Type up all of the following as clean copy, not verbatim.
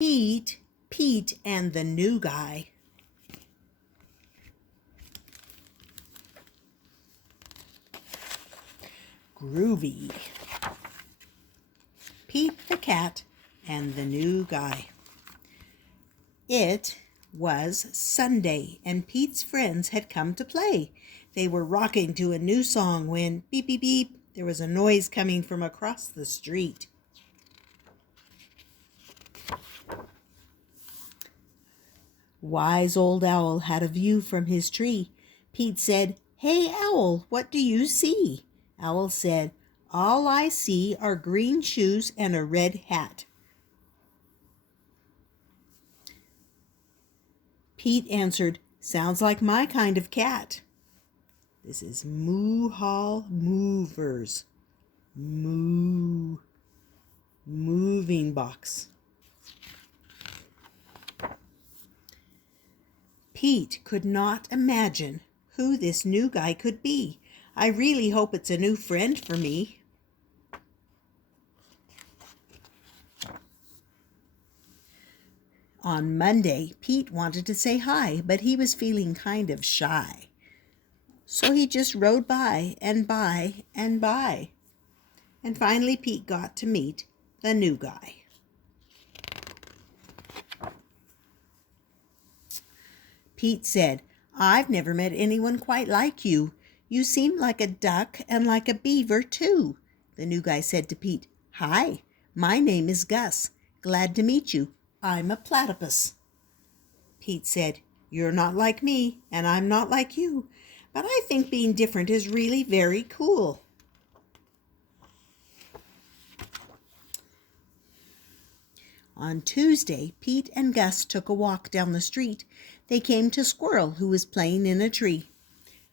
Pete and the new guy. Groovy. Pete the cat and the new guy. It was Sunday, and Pete's friends had come to play. They were rocking to a new song when, beep, beep, beep, there was a noise coming from across the street. Wise old owl had a view from his tree. Pete said, "Hey, owl, what do you see?" Owl said, "All I see are green shoes and a red hat." Pete answered, "Sounds like my kind of cat." This is Moo Hall Movers. Moving box. Pete could not imagine who this new guy could be. I really hope it's a new friend for me. On Monday, Pete wanted to say hi, but he was feeling kind of shy. So he just rode by and by and by. And finally Pete got to meet the new guy. Pete said, "I've never met anyone quite like you. You seem like a duck and like a beaver, too." The new guy said to Pete, "Hi, my name is Gus. Glad to meet you. I'm a platypus." Pete said, "You're not like me, and I'm not like you, but I think being different is really very cool." On Tuesday, Pete and Gus took a walk down the street. They came to Squirrel, who was playing in a tree.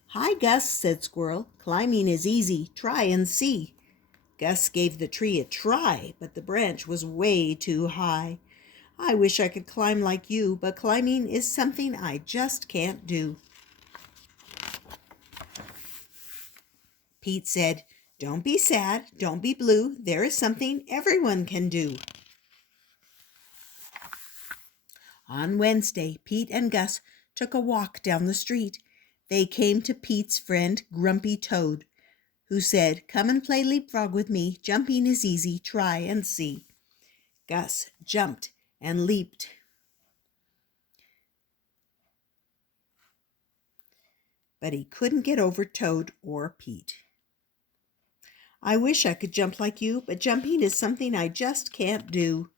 "Hi, Gus," said Squirrel. "Climbing is easy. Try and see." Gus gave the tree a try, but the branch was way too high. "I wish I could climb like you, but climbing is something I just can't do." Pete said, "Don't be sad, don't be blue. There is something everyone can do." On Wednesday, Pete and Gus took a walk down the street. They came to Pete's friend, Grumpy Toad, who said, "Come and play leapfrog with me. Jumping is easy. Try and see." Gus jumped and leaped. But he couldn't get over Toad or Pete. "I wish I could jump like you, but jumping is something I just can't do."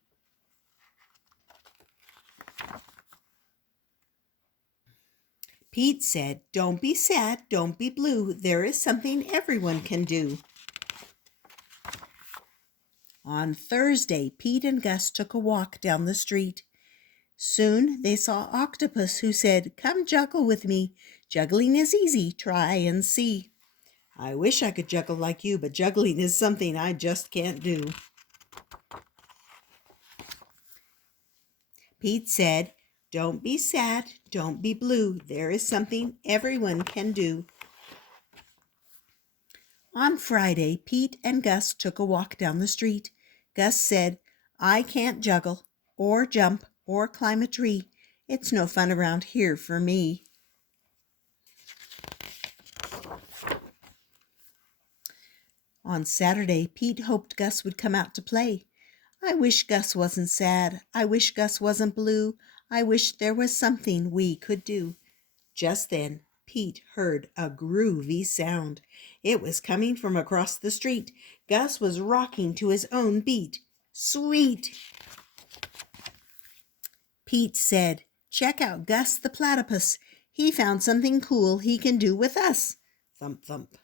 Pete said, "Don't be sad, don't be blue. There is something everyone can do." On Thursday, Pete and Gus took a walk down the street. Soon they saw Octopus, who said, "Come juggle with me. Juggling is easy. Try and see." "I wish I could juggle like you, but juggling is something I just can't do." Pete said, "Don't be sad, don't be blue. There is something everyone can do." On Friday, Pete and Gus took a walk down the street. Gus said, "I can't juggle or jump or climb a tree. It's no fun around here for me." On Saturday, Pete hoped Gus would come out to play. "I wish Gus wasn't sad. I wish Gus wasn't blue. I wish there was something we could do." Just then, Pete heard a groovy sound. It was coming from across the street. Gus was rocking to his own beat. Sweet! Pete said, "Check out Gus the Platypus. He found something cool he can do with us." Thump, thump.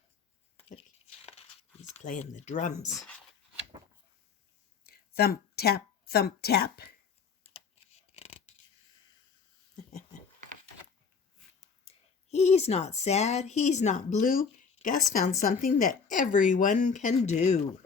He's playing the drums. Thump, tap, thump, tap. He's not sad, he's not blue. Gus found something that everyone can do.